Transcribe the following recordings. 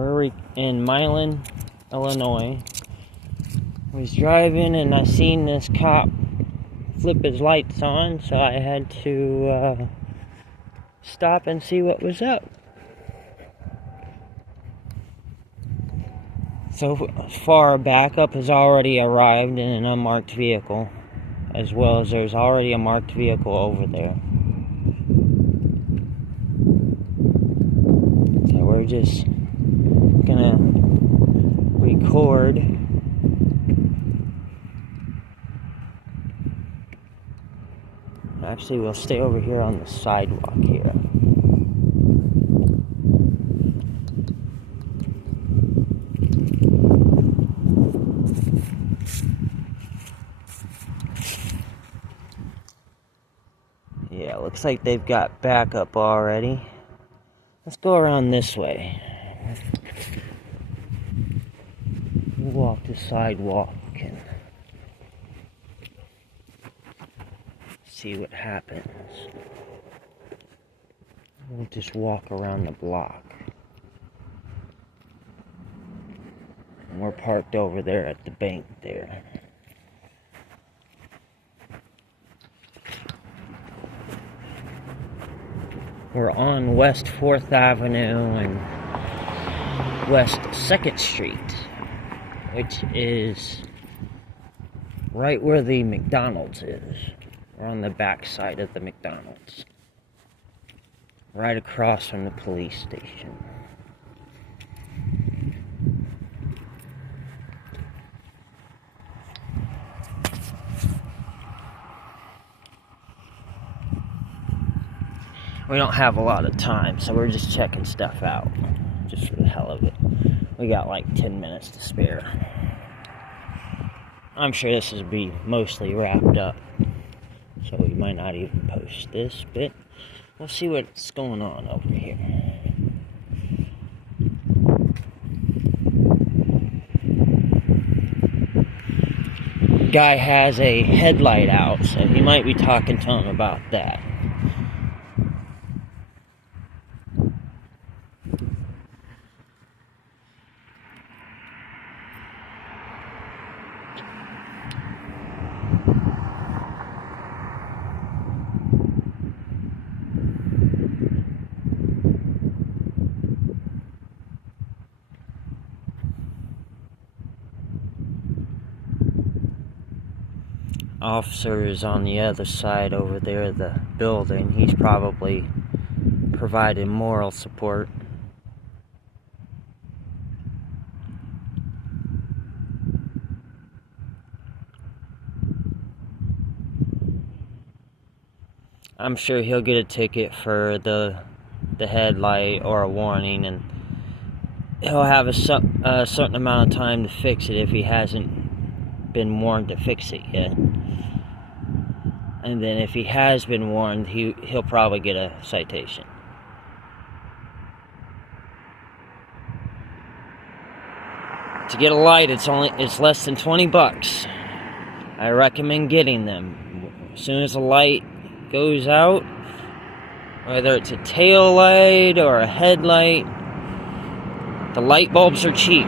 We're in Milan, Illinois. I was driving and I seen this cop flip his lights on, so I had to stop and see what was up. So far, backup has already arrived in an unmarked vehicle, as well as there's already a marked vehicle over there. So we're just gonna record. Actually, we'll stay over here on the sidewalk here. Yeah, looks like they've got backup already. Let's go around this way. We'll walk the sidewalk and see what happens. We'll just walk around the block. And we're parked over there at the bank there. We're on West 4th Avenue and West 2nd Street, which is right where the McDonald's is. We're on the back side of the McDonald's, right across from the police station. We don't have a lot of time, so we're just checking stuff out, just for the hell of it. We got like 10 minutes to spare. I'm sure this will be mostly wrapped up, so we might not even post this, but we'll see what's going on over here. Guy has a headlight out, so he might be talking to him about that. Officer is on the other side over there of the building. He's probably providing moral support. I'm sure he'll get a ticket for the headlight or a warning, and he'll have a certain amount of time to fix it if he hasn't been warned to fix it yet. And then if he has been warned, he'll probably get a citation. To get a light, it's less than 20 bucks. I recommend getting them. As soon as the light goes out, whether it's a tail light or a headlight, the light bulbs are cheap.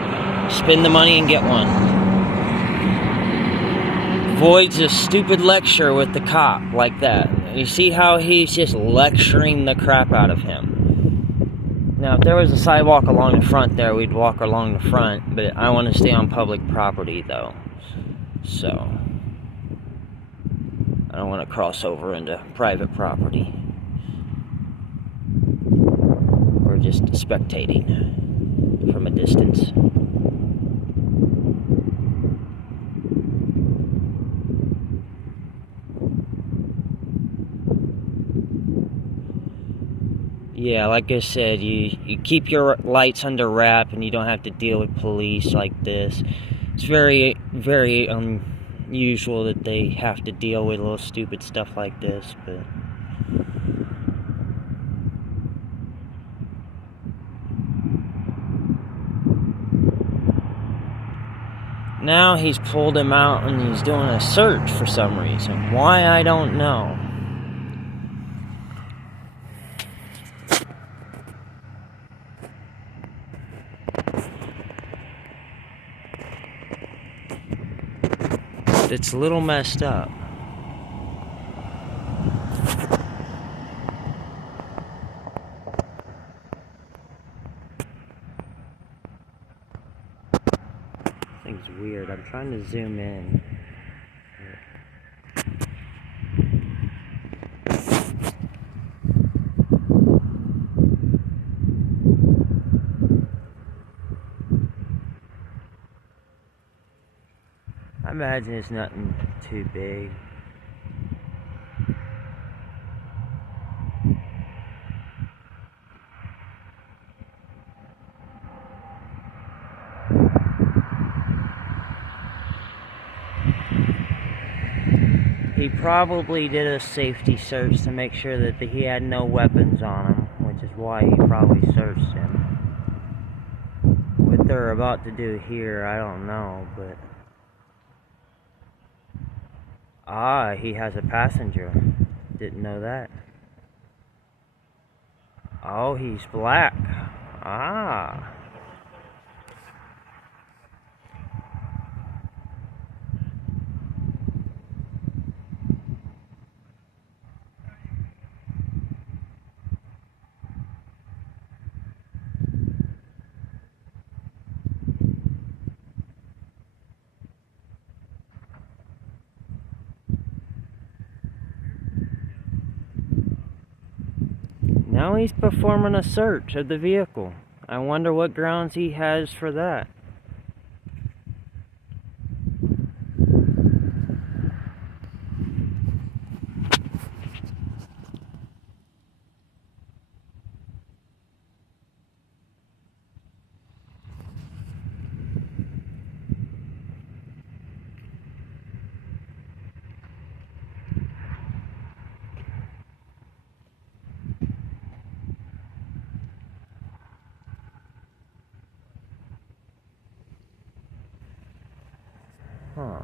Spend the money and get one. Avoids a stupid lecture with the cop like that. You see how he's just lecturing the crap out of him. Now, if there was a sidewalk along the front there, we'd walk along the front, but I want to stay on public property, though. So, I don't want to cross over into private property. We're just spectating from a distance. Yeah, like I said, you keep your lights under wrap and you don't have to deal with police like this. It's very, very unusual that they have to deal with little stupid stuff like this, but now he's pulled him out and he's doing a search for some reason. Why, I don't know. It's a little messed up. Thing's weird. I'm trying to zoom in. I imagine it's nothing too big. He probably did a safety search to make sure that he had no weapons on him, which is why he probably searched him. What they're about to do here, I don't know, but... Ah, he has a passenger. Didn't know that. Oh, he's black. Ah. Now he's performing a search of the vehicle. I wonder what grounds he has for that. Huh.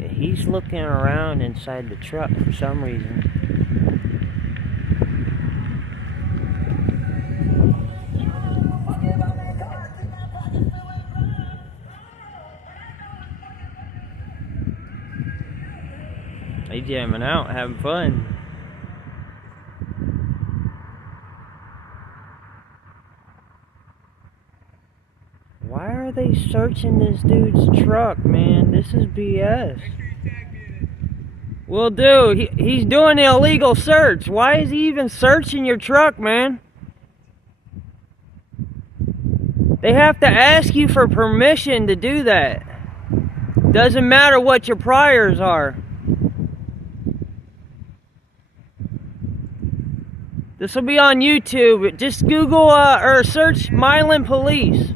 Yeah, he's looking around inside the truck for some reason. He's jamming out, having fun. Why are they searching this dude's truck, man? This is BS. Will do. He's doing the illegal search. Why is he even searching your truck, man? They have to ask you for permission to do that. Doesn't matter what your priors are. This will be on YouTube. Just Google or search Milan Police.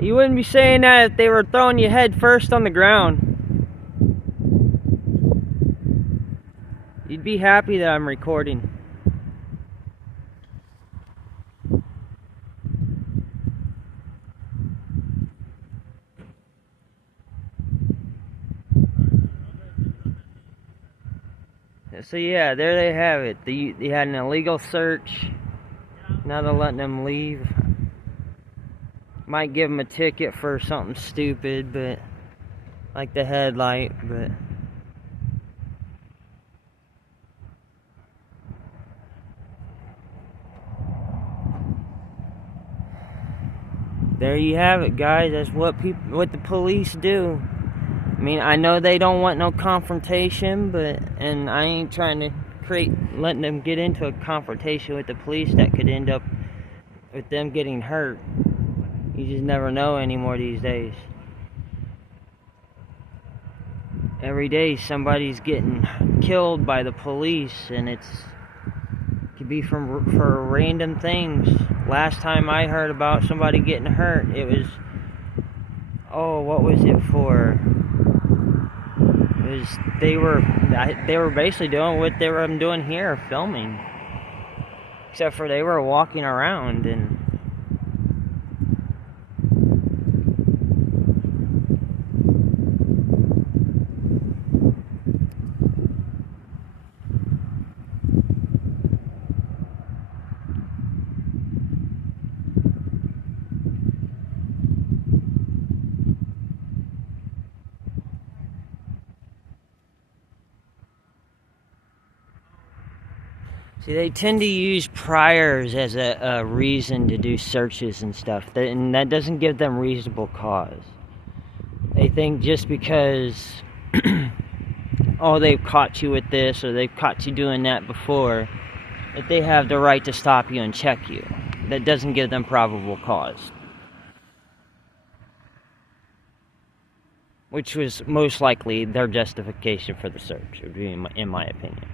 You wouldn't be saying that if they were throwing you head first on the ground. You'd be happy that I'm recording. So yeah, there they have it. They had an illegal search. Now they're letting them leave. Might give them a ticket for something stupid, but like the headlight, but there you have it, guys. That's what the police do. I mean, I know they don't want no confrontation, and I ain't trying to letting them get into a confrontation with the police that could end up with them getting hurt. You just never know anymore these days. Every day somebody's getting killed by the police, and it could be for random things. Last time I heard about somebody getting hurt, it was, oh, what was it for? It was they were basically doing what they were doing here, filming. Except for they were walking around and. See, they tend to use priors as a reason to do searches and stuff, and that doesn't give them reasonable cause. They think just because, oh, they've caught you with this, or they've caught you doing that before, that they have the right to stop you and check you. That doesn't give them probable cause. Which was most likely their justification for the search, would be in my opinion.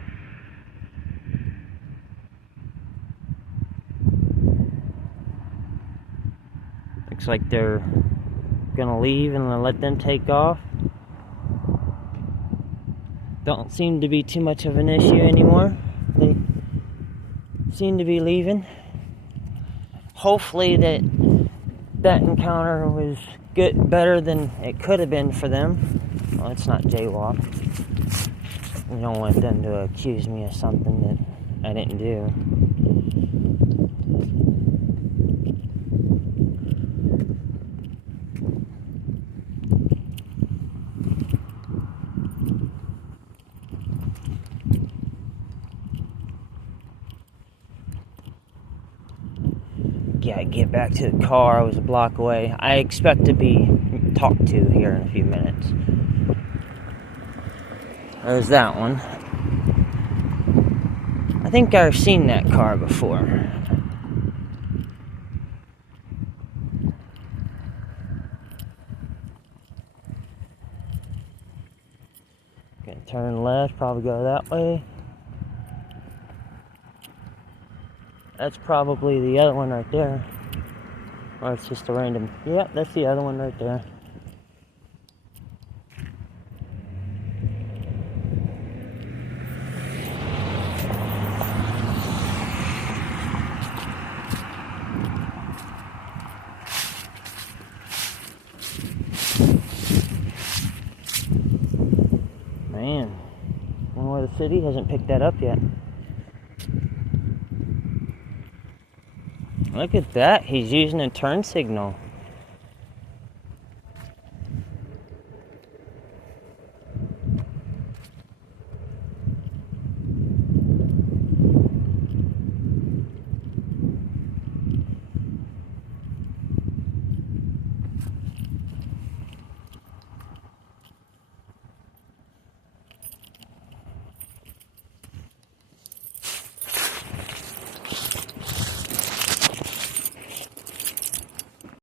Looks like they're gonna leave and let them take off. Don't seem to be too much of an issue anymore. They seem to be leaving. Hopefully that encounter was better than it could have been for them. Well, it's not jaywalk. I don't want them to accuse me of something that I didn't do. Yeah, get back to the car. I was a block away. I expect to be talked to here in a few minutes. There's that one. I think I've seen that car before. Gonna turn left, probably go that way. That's probably the other one right there. Or it's just a random... Yeah, that's the other one right there. Man, I wonder why the city hasn't picked that up yet. Look at that, he's using a turn signal.